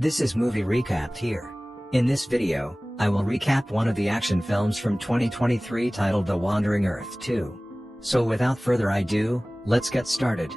This is Movie Recapped here. In this video, I will recap one of the action films from 2023 titled The Wandering Earth 2. So without further ado, let's get started.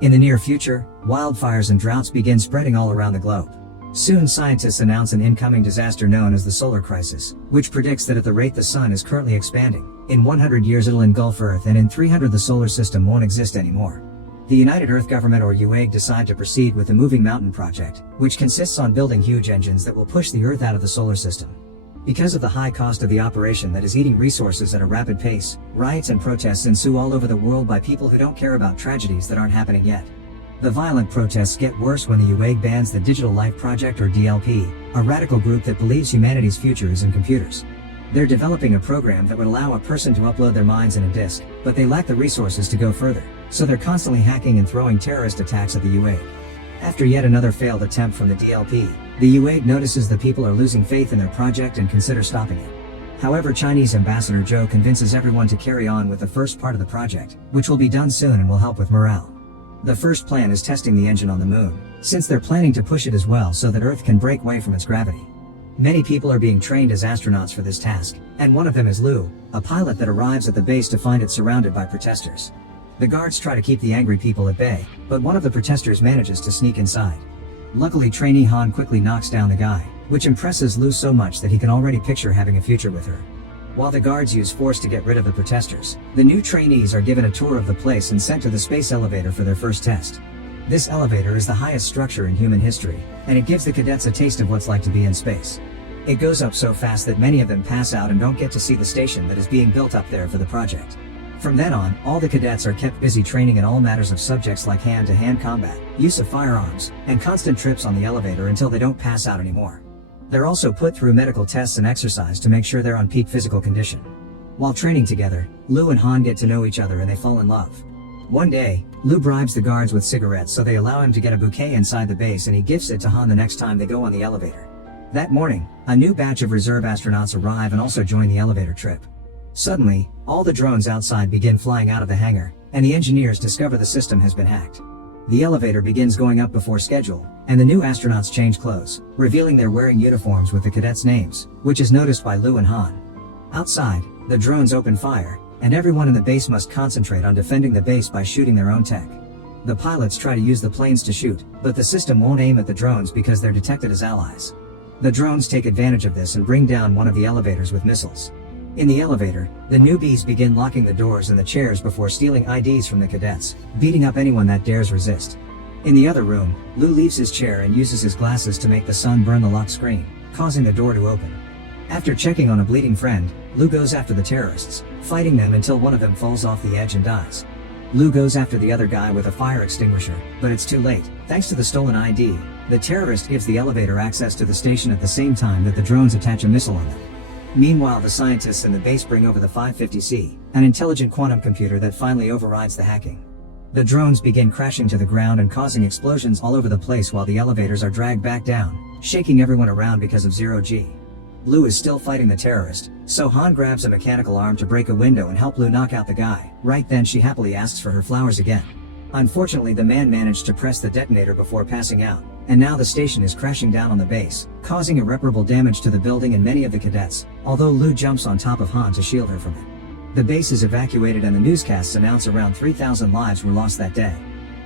In the near future, wildfires and droughts begin spreading all around the globe. Soon scientists announce an incoming disaster known as the solar crisis, which predicts that at the rate the sun is currently expanding, in 100 years it'll engulf Earth, and in 300 the solar system won't exist anymore. The United Earth Government or UAG decide to proceed with the Moving Mountain project, which consists on building huge engines that will push the Earth out of the solar system. Because of the high cost of the operation that is eating resources at a rapid pace, riots and protests ensue all over the world by people who don't care about tragedies that aren't happening yet. The violent protests get worse when the UAG bans the Digital Life Project or DLP, a radical group that believes humanity's future is in computers. They're developing a program that would allow a person to upload their minds in a disk, but they lack the resources to go further, so they're constantly hacking and throwing terrorist attacks at the UAG. After yet another failed attempt from the DLP, the UAG notices the people are losing faith in their project and consider stopping it. However, Chinese Ambassador Zhou convinces everyone to carry on with the first part of the project, which will be done soon and will help with morale. The first plan is testing the engine on the moon, since they're planning to push it as well so that Earth can break away from its gravity. Many people are being trained as astronauts for this task, and one of them is Lu, a pilot that arrives at the base to find it surrounded by protesters. The guards try to keep the angry people at bay, but one of the protesters manages to sneak inside. Luckily, trainee Han quickly knocks down the guy, which impresses Lu so much that he can already picture having a future with her. While the guards use force to get rid of the protesters, the new trainees are given a tour of the place and sent to the space elevator for their first test. This elevator is the highest structure in human history, and it gives the cadets a taste of what's like to be in space. It goes up so fast that many of them pass out and don't get to see the station that is being built up there for the project. From then on, all the cadets are kept busy training in all matters of subjects like hand-to-hand combat, use of firearms, and constant trips on the elevator until they don't pass out anymore. They're also put through medical tests and exercise to make sure they're on peak physical condition. While training together, Lu and Han get to know each other and they fall in love. One day, Lu bribes the guards with cigarettes so they allow him to get a bouquet inside the base, and he gifts it to Han the next time they go on the elevator. That morning, a new batch of reserve astronauts arrive and also join the elevator trip. Suddenly, all the drones outside begin flying out of the hangar, and the engineers discover the system has been hacked. The elevator begins going up before schedule, and the new astronauts change clothes, revealing they're wearing uniforms with the cadets' names, which is noticed by Lu and Han. Outside, the drones open fire, and everyone in the base must concentrate on defending the base by shooting their own tech. The pilots try to use the planes to shoot, but the system won't aim at the drones because they're detected as allies. The drones take advantage of this and bring down one of the elevators with missiles. In the elevator, the newbies begin locking the doors and the chairs before stealing IDs from the cadets, beating up anyone that dares resist. In the other room, Lu leaves his chair and uses his glasses to make the sun burn the lock screen, causing the door to open. After checking on a bleeding friend, Lu goes after the terrorists, fighting them until one of them falls off the edge and dies. Lu goes after the other guy with a fire extinguisher, but it's too late. Thanks to the stolen ID, the terrorist gives the elevator access to the station at the same time that the drones attach a missile on them. Meanwhile, the scientists in the base bring over the 550C, an intelligent quantum computer that finally overrides the hacking. The drones begin crashing to the ground and causing explosions all over the place while the elevators are dragged back down, shaking everyone around because of zero-G. Lu is still fighting the terrorist, so Han grabs a mechanical arm to break a window and help Lu knock out the guy. Right then she happily asks for her flowers again. Unfortunately, the man managed to press the detonator before passing out, and now the station is crashing down on the base, causing irreparable damage to the building and many of the cadets, although Lu jumps on top of Han to shield her from it. The base is evacuated and the newscasts announce around 3,000 lives were lost that day.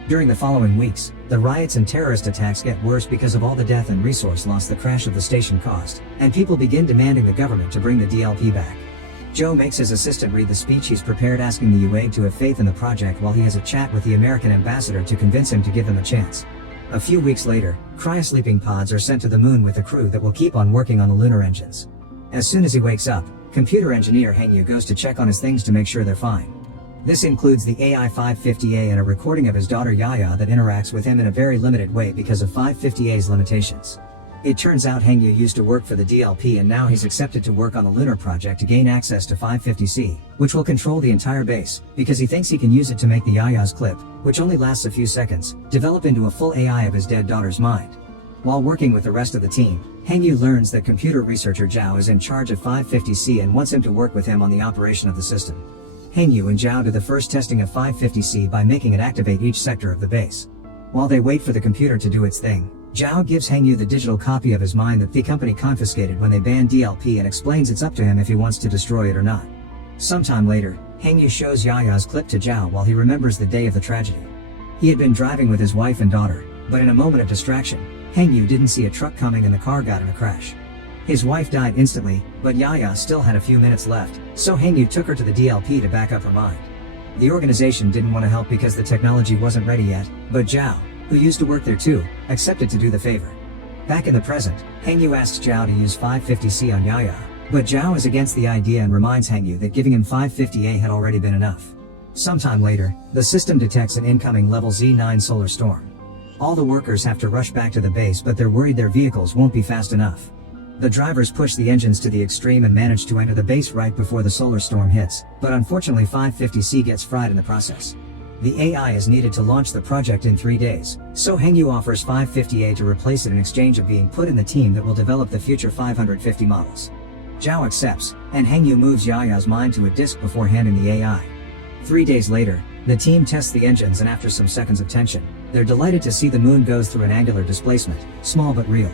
During the following weeks, the riots and terrorist attacks get worse because of all the death and resource loss the crash of the station caused, and people begin demanding the government to bring the DLP back. Joe makes his assistant read the speech he's prepared, asking the UAG to have faith in the project while he has a chat with the American ambassador to convince him to give them a chance. A few weeks later, cryosleeping pods are sent to the moon with a crew that will keep on working on the lunar engines. As soon as he wakes up, computer engineer Hengyu goes to check on his things to make sure they're fine. This includes the AI-550A and a recording of his daughter Yaya that interacts with him in a very limited way because of 550A's limitations. It turns out Hengyu used to work for the DLP and now he's accepted to work on the lunar project to gain access to 550C, which will control the entire base, because he thinks he can use it to make the Yaya's clip, which only lasts a few seconds, develop into a full AI of his dead daughter's mind. While working with the rest of the team, Hengyu learns that computer researcher Zhao is in charge of 550C and wants him to work with him on the operation of the system. Hengyu and Zhao do the first testing of 550C by making it activate each sector of the base. While they wait for the computer to do its thing, Zhao gives Hengyu the digital copy of his mind that the company confiscated when they banned DLP and explains it's up to him if he wants to destroy it or not. Sometime later, Hengyu shows Yaya's clip to Zhao while he remembers the day of the tragedy. He had been driving with his wife and daughter, but in a moment of distraction, Hengyu didn't see a truck coming and the car got in a crash. His wife died instantly, but Yaya still had a few minutes left, so Hengyu took her to the DLP to back up her mind. The organization didn't want to help because the technology wasn't ready yet, but Zhao, who used to work there too, accepted to do the favor. Back in the present, Hengyu asks Zhao to use 550C on Yaya, but Zhao is against the idea and reminds Hengyu that giving him 550A had already been enough. Sometime later, the system detects an incoming level Z9 solar storm. All the workers have to rush back to the base, but they're worried their vehicles won't be fast enough. The drivers push the engines to the extreme and manage to enter the base right before the solar storm hits, but unfortunately 550C gets fried in the process. The AI is needed to launch the project in 3 days, so Hengyu offers 550A to replace it in exchange of being put in the team that will develop the future 550 models. Zhao accepts, and Hengyu moves Yaya's mind to a disk before handing the AI. 3 days later, the team tests the engines and after some seconds of tension, they're delighted to see the moon goes through an angular displacement, small but real.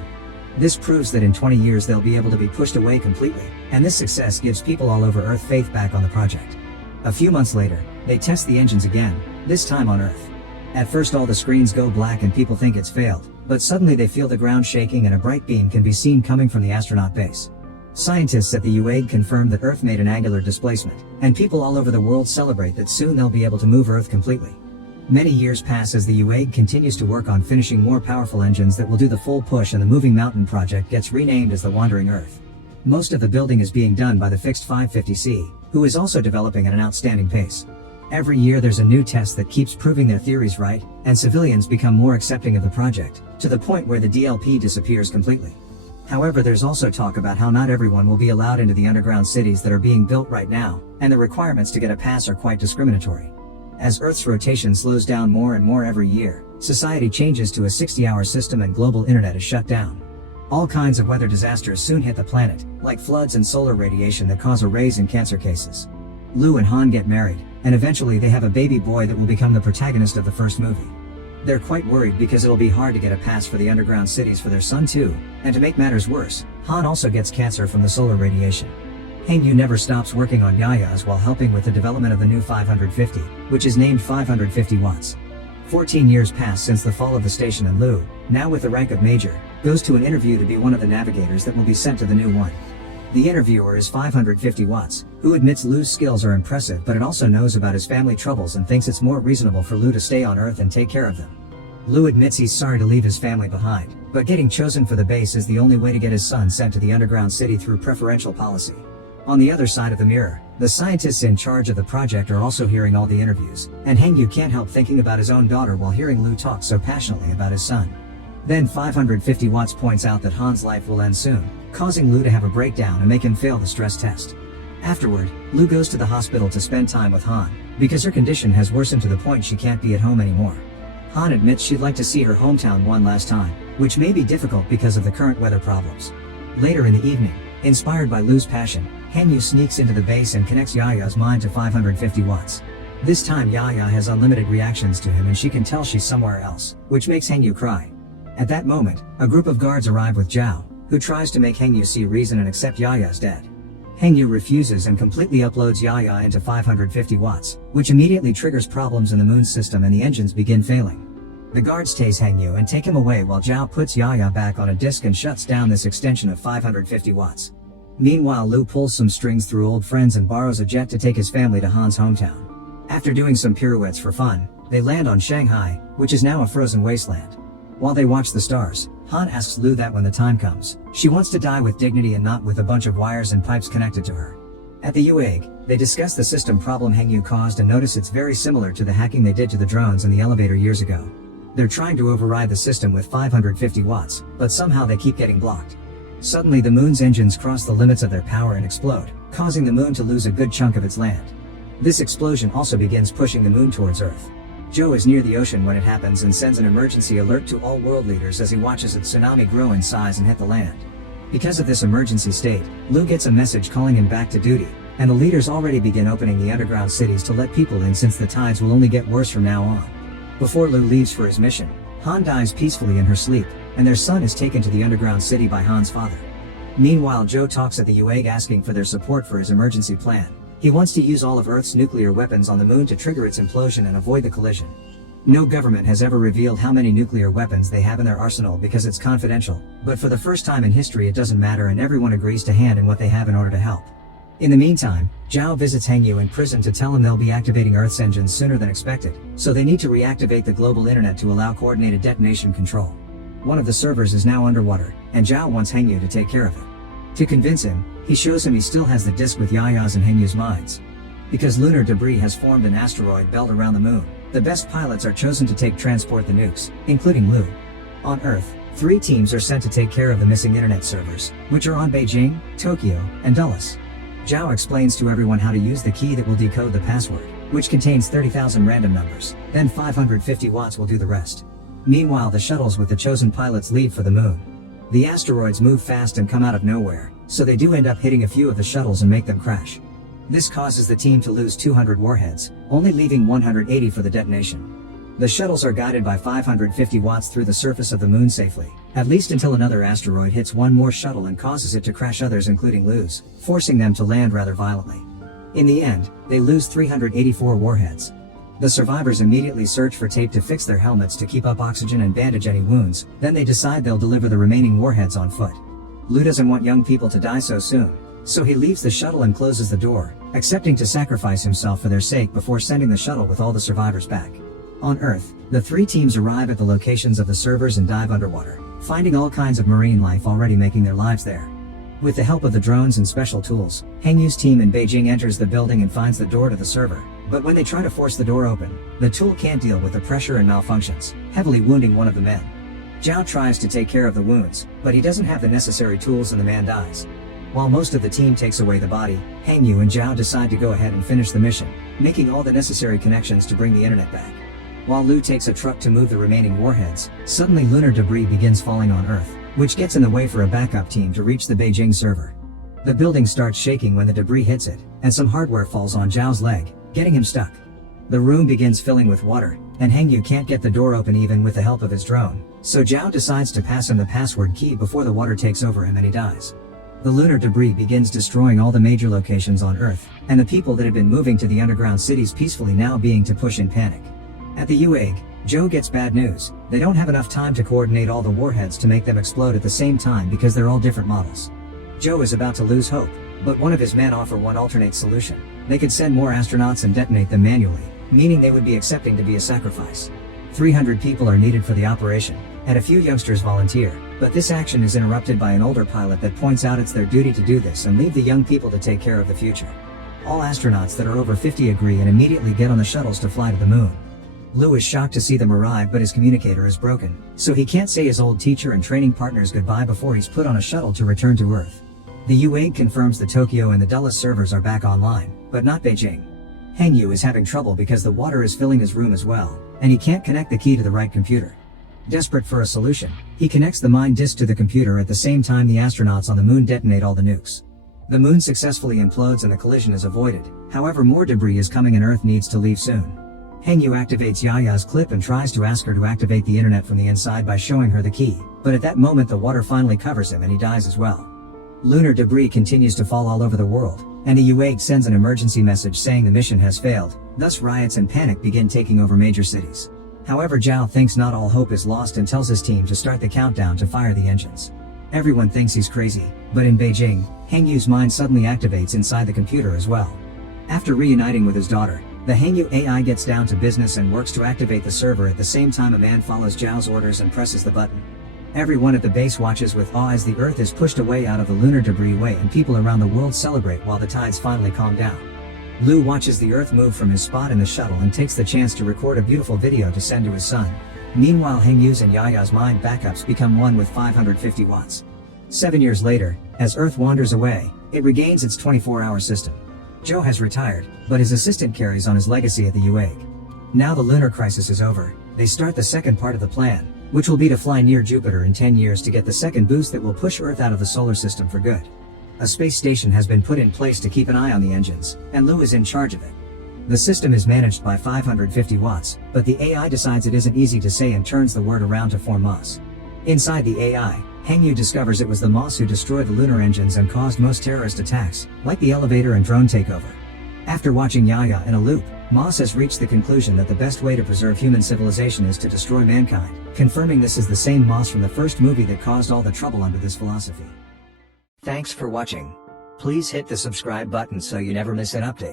This proves that in 20 years they'll be able to be pushed away completely, and this success gives people all over Earth faith back on the project. A few months later, they test the engines again, this time on Earth. At first all the screens go black and people think it's failed, but suddenly they feel the ground shaking and a bright beam can be seen coming from the astronaut base. Scientists at the UAG confirm that Earth made an angular displacement, and people all over the world celebrate that soon they'll be able to move Earth completely. Many years pass as the UAG continues to work on finishing more powerful engines that will do the full push, and the Moving Mountain project gets renamed as the Wandering Earth. Most of the building is being done by the fixed 550C, who is also developing at an outstanding pace. Every year there's a new test that keeps proving their theories right, and civilians become more accepting of the project, to the point where the DLP disappears completely. However, there's also talk about how not everyone will be allowed into the underground cities that are being built right now, and the requirements to get a pass are quite discriminatory. As Earth's rotation slows down more and more every year, society changes to a 60-hour system and global internet is shut down. All kinds of weather disasters soon hit the planet, like floods and solar radiation that cause a rise in cancer cases. Lu and Han get married, and eventually they have a baby boy that will become the protagonist of the first movie. They're quite worried because it'll be hard to get a pass for the underground cities for their son too, and to make matters worse, Han also gets cancer from the solar radiation. Hengyu never stops working on Yaya's while helping with the development of the new 550, which is named 550 watts. 14 years pass since the fall of the station, and Lu, now with the rank of major, goes to an interview to be one of the navigators that will be sent to the new one. The interviewer is 550 watts, who admits Lu's skills are impressive, but it also knows about his family troubles and thinks it's more reasonable for Lu to stay on Earth and take care of them. Lu admits he's sorry to leave his family behind, but getting chosen for the base is the only way to get his son sent to the underground city through preferential policy. On the other side of the mirror, the scientists in charge of the project are also hearing all the interviews, and Hengyu can't help thinking about his own daughter while hearing Lu talk so passionately about his son. Then 550 watts points out that Han's life will end soon, causing Lu to have a breakdown and make him fail the stress test. Afterward, Lu goes to the hospital to spend time with Han, because her condition has worsened to the point she can't be at home anymore. Han admits she'd like to see her hometown one last time, which may be difficult because of the current weather problems. Later in the evening, inspired by Lu's passion, Hengyu sneaks into the base and connects Yaya's mind to 550 watts. This time Yaya has unlimited reactions to him and she can tell she's somewhere else, which makes Hengyu cry. At that moment, a group of guards arrive with Zhao, who tries to make Hengyu see reason and accept Yaya's dead. Hengyu refuses and completely uploads Yaya into 550 watts, which immediately triggers problems in the moon system and the engines begin failing. The guards tase Hengyu and take him away while Zhao puts Yaya back on a disc and shuts down this extension of 550 watts. Meanwhile, Lu pulls some strings through old friends and borrows a jet to take his family to Han's hometown. After doing some pirouettes for fun, they land on Shanghai, which is now a frozen wasteland. While they watch the stars, Han asks Lu that when the time comes, she wants to die with dignity and not with a bunch of wires and pipes connected to her. At the UAG, they discuss the system problem Hengyu caused and notice it's very similar to the hacking they did to the drones in the elevator years ago. They're trying to override the system with 550 watts, but somehow they keep getting blocked. Suddenly the moon's engines cross the limits of their power and explode, causing the moon to lose a good chunk of its land. This explosion also begins pushing the moon towards Earth. Joe is near the ocean when it happens and sends an emergency alert to all world leaders as he watches a tsunami grow in size and hit the land. Because of this emergency state, Lu gets a message calling him back to duty, and the leaders already begin opening the underground cities to let people in since the tides will only get worse from now on. Before Lu leaves for his mission, Han dies peacefully in her sleep, and their son is taken to the underground city by Han's father. Meanwhile, Joe talks at the UAG asking for their support for his emergency plan. He wants to use all of Earth's nuclear weapons on the moon to trigger its implosion and avoid the collision. No government has ever revealed how many nuclear weapons they have in their arsenal because it's confidential, but for the first time in history it doesn't matter and everyone agrees to hand in what they have in order to help. In the meantime, Zhao visits Hengyu in prison to tell him they'll be activating Earth's engines sooner than expected, so they need to reactivate the global internet to allow coordinated detonation control. One of the servers is now underwater, and Zhao wants Hengyu to take care of it. To convince him, he shows him he still has the disk with Yaya's and Hengyu's minds. Because lunar debris has formed an asteroid belt around the moon, the best pilots are chosen to transport the nukes, including Lu. On Earth, 3 teams are sent to take care of the missing internet servers, which are on Beijing, Tokyo, and Dulles. Zhao explains to everyone how to use the key that will decode the password, which contains 30,000 random numbers, then 550 watts will do the rest. Meanwhile, the shuttles with the chosen pilots leave for the moon. The asteroids move fast and come out of nowhere, so they do end up hitting a few of the shuttles and make them crash. This causes the team to lose 200 warheads, only leaving 180 for the detonation. The shuttles are guided by 550 watts through the surface of the moon safely, at least until another asteroid hits one more shuttle and causes it to crash others including Lu's, forcing them to land rather violently. In the end, they lose 384 warheads. The survivors immediately search for tape to fix their helmets to keep up oxygen and bandage any wounds, then they decide they'll deliver the remaining warheads on foot. Lu doesn't want young people to die so soon, so he leaves the shuttle and closes the door, accepting to sacrifice himself for their sake before sending the shuttle with all the survivors back. On Earth, the 3 teams arrive at the locations of the servers and dive underwater, finding all kinds of marine life already making their lives there. With the help of the drones and special tools, Hengyu's team in Beijing enters the building and finds the door to the server, but when they try to force the door open, the tool can't deal with the pressure and malfunctions, heavily wounding one of the men. Zhao tries to take care of the wounds, but he doesn't have the necessary tools and the man dies. While most of the team takes away the body, Hengyu and Zhao decide to go ahead and finish the mission, making all the necessary connections to bring the internet back. While Lu takes a truck to move the remaining warheads, suddenly lunar debris begins falling on Earth, which gets in the way for a backup team to reach the Beijing server. The building starts shaking when the debris hits it, and some hardware falls on Zhao's leg, getting him stuck. The room begins filling with water, and Hengyu can't get the door open even with the help of his drone, so Zhao decides to pass him the password key before the water takes over him and he dies. The lunar debris begins destroying all the major locations on Earth, and the people that had been moving to the underground cities peacefully now being to push in panic. At the UAG, Joe gets bad news. They don't have enough time to coordinate all the warheads to make them explode at the same time because they're all different models. Joe is about to lose hope, but one of his men offer one alternate solution. They could send more astronauts and detonate them manually, meaning they would be accepting to be a sacrifice. 300 people are needed for the operation, and a few youngsters volunteer, but this action is interrupted by an older pilot that points out it's their duty to do this and leave the young people to take care of the future. All astronauts that are over 50 agree and immediately get on the shuttles to fly to the moon. Lu is shocked to see them arrive, but his communicator is broken, so he can't say his old teacher and training partners goodbye before he's put on a shuttle to return to Earth. The UAG confirms the Tokyo and the Dulles servers are back online, but not Beijing. Hengyu is having trouble because the water is filling his room as well, and he can't connect the key to the right computer. Desperate for a solution, he connects the mine disk to the computer at the same time the astronauts on the moon detonate all the nukes. The moon successfully implodes and the collision is avoided, however more debris is coming and Earth needs to leave soon. Hengyu activates Yaya's clip and tries to ask her to activate the internet from the inside by showing her the key, but at that moment the water finally covers him and he dies as well. Lunar debris continues to fall all over the world, and the UAG sends an emergency message saying the mission has failed, thus riots and panic begin taking over major cities. However, Zhao thinks not all hope is lost and tells his team to start the countdown to fire the engines. Everyone thinks he's crazy, but in Beijing, Hengyu's mind suddenly activates inside the computer as well. After reuniting with his daughter, the Hengyu AI gets down to business and works to activate the server at the same time a man follows Zhao's orders and presses the button. Everyone at the base watches with awe as the Earth is pushed away out of the lunar debris way and people around the world celebrate while the tides finally calm down. Lu watches the Earth move from his spot in the shuttle and takes the chance to record a beautiful video to send to his son. Meanwhile, Hengyu's and Yaya's mind backups become one with 550 watts. 7 years later, as Earth wanders away, it regains its 24-hour system. Joe has retired, but his assistant carries on his legacy at the UAG. Now the lunar crisis is over, they start the second part of the plan, which will be to fly near Jupiter in 10 years to get the second boost that will push Earth out of the solar system for good. A space station has been put in place to keep an eye on the engines, and Lu is in charge of it. The system is managed by 550 watts, but the AI decides it isn't easy to say and turns the word around to form us. Inside the AI, Hengyu discovers it was the Moss who destroyed the lunar engines and caused most terrorist attacks, like the elevator and drone takeover. After watching Yaya in a loop, Moss has reached the conclusion that the best way to preserve human civilization is to destroy mankind, confirming this is the same Moss from the first movie that caused all the trouble under this philosophy. Thanks for watching. Please hit the subscribe button so you never miss an update.